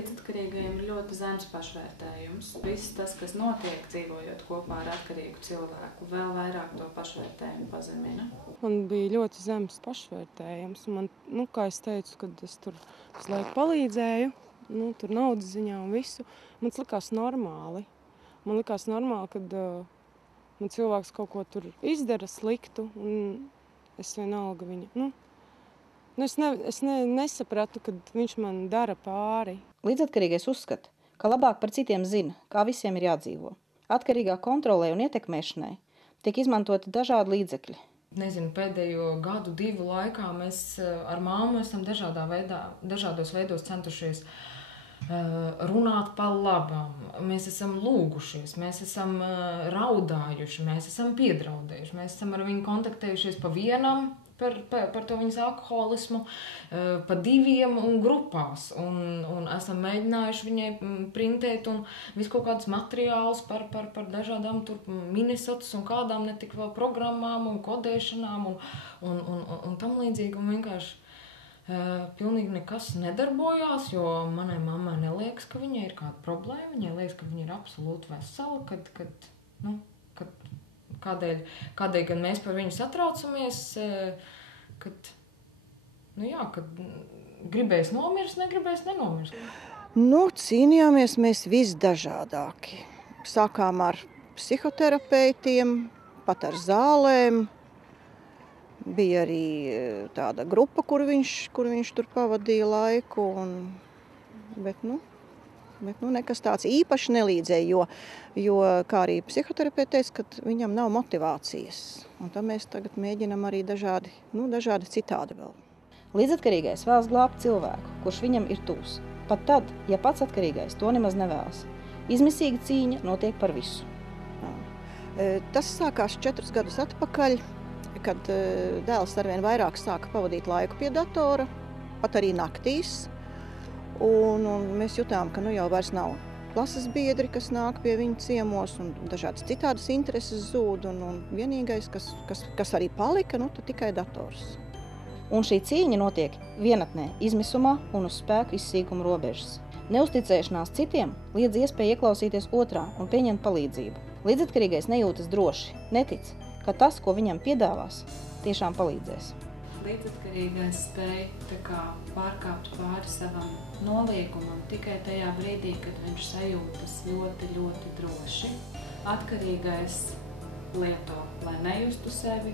līdzatkarīgajiem ir ļoti zems pašvērtējums. Viss tas, kas notiek dzīvojot kopā ar atkarīgu cilvēku, vēl vairāk to pašvērtējumu pazemina. Man bija ļoti zems pašvērtējums. Man, kā es teicu, kad es tur visu laiku palīdzēju, tur naudas ziņā un visu, man likās normāli. Man likās normāli, kad man cilvēks kaut ko tur izdara sliktu, un es vienalga viņa. Es nesapratu, kad viņš man dara pāri. Līdzatkarīgais uzskata, ka labāk par citiem zina, kā visiem ir jādzīvo. Atkarīgā kontrolē un ietekmēšanai tiek izmantoti dažādi līdzekļi. Nezinu, pēdējo gadu, 2 laikā mēs ar māmu esam dažādos veidos centušies runāt par labam. Mēs esam lūgušies, mēs esam raudājuši, mēs esam piedraudējuši, mēs esam ar viņu kontaktējušies pa vienam, par to viņas alkoholismu, pa 2 un grupās. Un esam mēģinājuši viņai printēt un visu kaut kādus materiālus par dažādām minisotas un kādām ne tik vēl programmām un kodēšanām un tam līdzīgi. Un vienkārši pilnīgi nekas nedarbojās, jo manai mammai neliekas, ka viņai ir kāda problēma. Viņai liekas, ka viņa ir absolūti vesela, kādēļ gan mēs par viņu satraucamies, kad gribēs nomirs, negribēs nenomirs. Cīnījāmies mēs visdažādāki. Sākām ar psihoterapeitiem, pat ar zālēm. Bija arī tāda grupa, kur viņš tur pavadīja laiku, bet nekas tāds īpaši nelīdzēja, jo kā arī psihoterapeits teica, ka viņam nav motivācijas. Un tad mēs tagad mēģinam arī dažādi citādi vēl. Līdzatkarīgais vēlas glābt cilvēku, kurš viņam ir tūs. Pat tad, ja pats atkarīgais to nemaz nevēlas. Izmisīga cīņa notiek par visu. Tas sākās 4 gadus atpakaļ, kad dēls arvien vairāk sāka pavadīt laiku pie datora, pat arī naktīs. Un mēs jutām, ka jau vairs nav klases biedri, kas nāk pie viņa ciemos, un dažādas citādas intereses zūd. Un vienīgais, kas arī palika, tad tikai dators. Un šī cīņa notiek vienatnē, izmisumā un uz spēku izsīkuma robežas. Neusticēšanās citiem liedz iespēju ieklausīties otrā un pieņemt palīdzību. Līdzatkarīgais nejūtas droši, netic, ka tas, ko viņam piedāvās, tiešām palīdzēs. Līdzatkarīgais spēja pārkāpt pāri savam noliegumam tikai tajā brīdī, kad viņš sajūtas ļoti, ļoti droši. Atkarīgais lieto, lai nejustu sevi,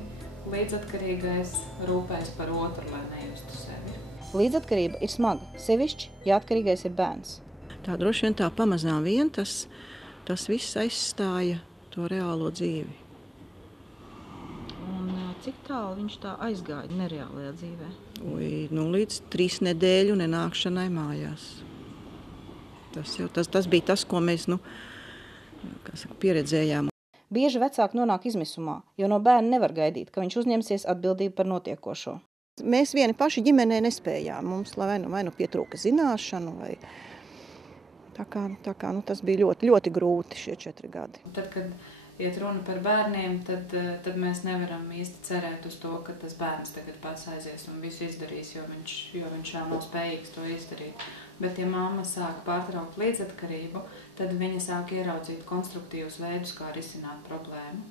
līdzatkarīgais rūpēs par otru, lai nejustu sevi. Līdzatkarība ir smaga, sevišķi, ja atkarīgais ir bērns. Tā droši vien tā pamazām vien tas viss aizstāja to reālo dzīvi. Cik tālu viņš tā aizgāja nereālajā dzīvē? Līdz 3 nedēļu nenākšanai mājās. Tas bija tas, ko mēs pieredzējām. Bieži vecāki nonāk izmisumā, jo no bērna nevar gaidīt, ka viņš uzņemsies atbildību par notiekošo. Mēs vieni paši ģimenē nespējām. Mums vai nu pietrūka zināšanu, vai tā kā tas bija ļoti, ļoti grūti šie 4 gadi. Tad, kad iet runa par bērniem, tad mēs nevaram īsti cerēt uz to, ka tas bērns tagad pats aizies un visu izdarīs, jo viņš vēl nav spējīgs to izdarīt. Bet ja mamma sāk pārtraukt līdzatkarību, tad viņa sāk ieraudzīt konstruktīvus veidus, kā risināt problēmu.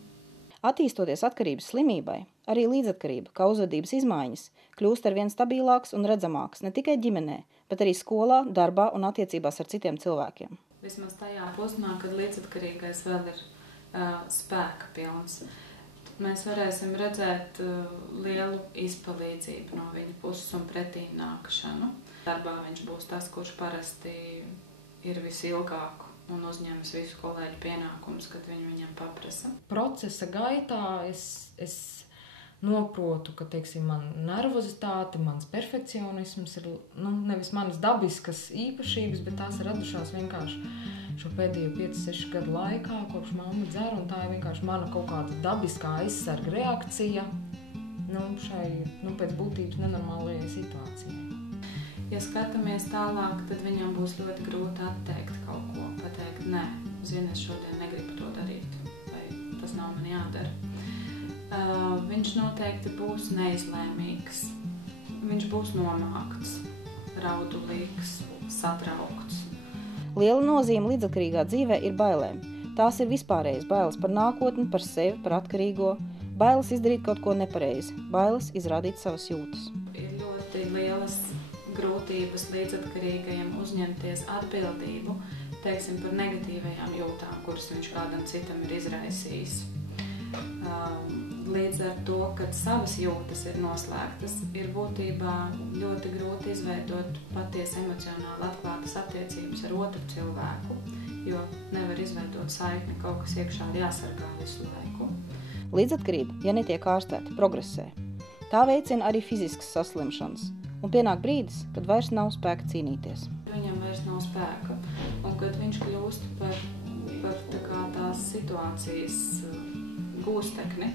Attīstoties atkarības slimībai, arī līdzatkarība, kā uzvedības izmaiņas, kļūst arvien stabilāks un redzamāks ne tikai ģimenē, bet arī skolā, darbā un attiecībās ar citiem cilvēkiem. Vismaz tajā posmā, kad līdzatkarīgais vēl ir spēka pilns. Mēs varēsim redzēt lielu izpalīdzību no viņa puses un pretī nākšanu. Darbā viņš būs tas, kurš parasti ir visilgāk un uzņemas visu kolēģu pienākumus, kad viņi viņam paprasa. Procesa gaitā es noprotu, ka, man nervozitāte, mans perfekcionisms ir nevis manas dabiskas īpašības, bet tās ir radušās vienkārši šo pēdējo 5-6 gadu laikā, kopš mamma dzer, un tā ir vienkārši mana kaut kāda dabiskā aizsarga reakcija šai, pēc būtības nenormālajai situācijai. Ja skatāmies tālāk, tad viņam būs ļoti grūti atteikt kaut ko, pateikt, nē, zini, es šodien negribu to darīt, vai tas nav man jādara. Viņš noteikti būs neizlēmīgs, viņš būs nomākts, raudulīgs, satraukts. Liela nozīme līdzatkarīgā dzīvē ir bailēm. Tās ir vispārējas bailes par nākotni, par sevi, par atkarīgo, bailes izdarīt kaut ko nepareizi, bailes izrādīt savas jūtas. Ir ļoti lielas grūtības līdzatkarīgajiem uzņemties atbildību, teiksim, par negatīvajām jūtām, kuras viņš kādam citam ir izraisījis. Līdz ar to, kad savas jūtas ir noslēgtas, ir būtībā ļoti grūti izveidot patiesi emocionāli atklātas attiecības ar otru cilvēku, jo nevar izveidot saikni, kaut kas iekšā ir jāsargā visu laiku. Līdzatkarība, ja netiek ārstēta, progresē. Tā veicina arī fiziskas saslimšanas, un pienāk brīdis, kad vairs nav spēka cīnīties. Viņam vairs nav spēka, un kad viņš kļūst par tās situācijas gūstekni,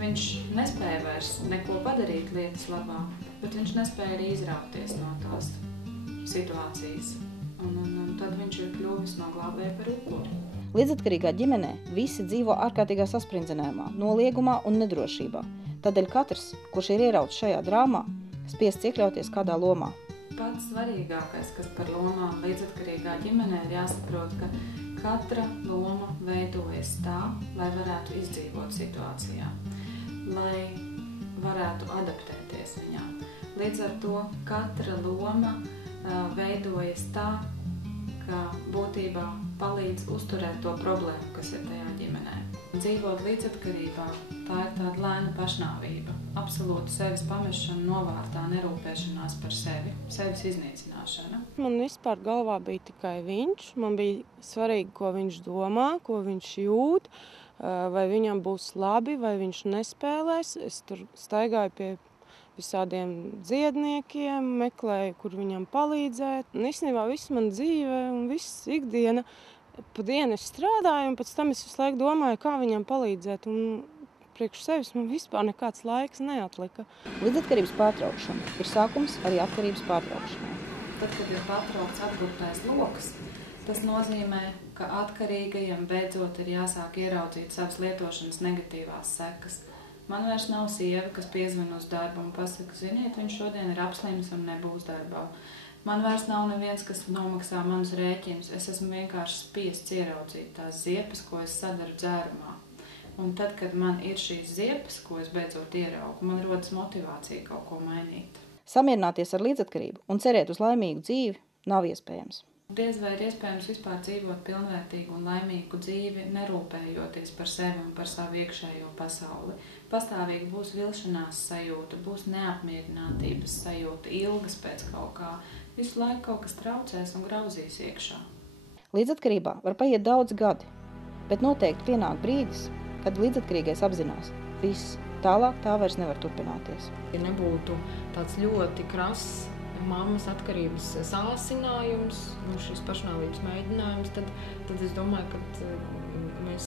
viņš nespēja vairs neko padarīt lietas labā, bet viņš nespēja arī izrauties no tās situācijas. Un tad viņš ir kļuvis no glābēja par upuri. Līdzatkarīgā ģimenē visi dzīvo ārkārtīgā saspringzinājumā, noliegumā un nedrošībā. Tādēļ katrs, kurš ir ierauts šajā drāmā, spiests iekļauties kādā lomā. Pats svarīgākais, kas par lomām līdzatkarīgā ģimenē, ir jāsaprot, ka katra loma veidojas tā, lai varētu izdzīvot situācijā, lai varētu adaptēties viņām. Līdz ar to katra loma veidojas tā, ka būtībā palīdz uzturēt to problēmu, kas ir tajā ģimenē. Dzīvot līdzatkarībā, tā ir tāda lēna pašnāvība, absolūta sevis pamešana, novārtā nerūpēšanās par sevi, sevis iznīcināšana. Man vispār galvā bija tikai viņš. Man bija svarīgi, ko viņš domā, ko viņš jūt, vai viņam būs labi, vai viņš nespēlēs. Es tur staigāju pie visādiem dziedniekiem, meklēju, kur viņam palīdzēt. Un īstenībā viss man dzīve un viss ikdiena, pa dienu es strādāju, un pēc tam es visu laiku domāju, kā viņam palīdzēt. Un priekš sevis man vispār nekāds laiks neatlika. Līdzatkarības pārtraukšana ir sākums arī atkarības pārtraukšanai. Tad, kad ir pārtraukts atgūtais loks, tas nozīmē, ka atkarīgajiem beidzot ir jāsāk ieraudzīt savas lietošanas negatīvās sekas. Man vairs nav sieva, kas piezvan uz darbu un pasaka, ziniet, viņš šodien ir apslims un nebūs darbā. Man vairs nav neviens, kas nomaksā manus rēķinus. Es esmu vienkārši spiests ieraudzīt tās ziepes, ko es sadaru dzērumā. Un tad, kad man ir šīs ziepes, ko es beidzot ieraugu, man rodas motivācija kaut ko mainīt. Samierināties ar līdzatkarību un cerēt uz laimīgu dzīvi nav iespējams. Diez vai ir iespējams vispār dzīvot pilnvērtīgu un laimīgu dzīvi, nerūpējoties par sevi un par savu iekšējo pasauli. Pastāvīgi būs vilšanās sajūta, būs neapmierinātības sajūta, ilgas pēc kaut kā. Visu laiku kaut kas traucēs un grauzīs iekšā. Līdzatkarībā var paiet daudz gadi, bet noteikti pienāk brīdis, kad līdzatkarīgais apzinās viss, tālāk tā vairs nevar turpināties. Ja nebūtu tāds ļoti krass mammas atkarības sāsinājums, šis pašnāvības mēģinājums, tad es domāju, ka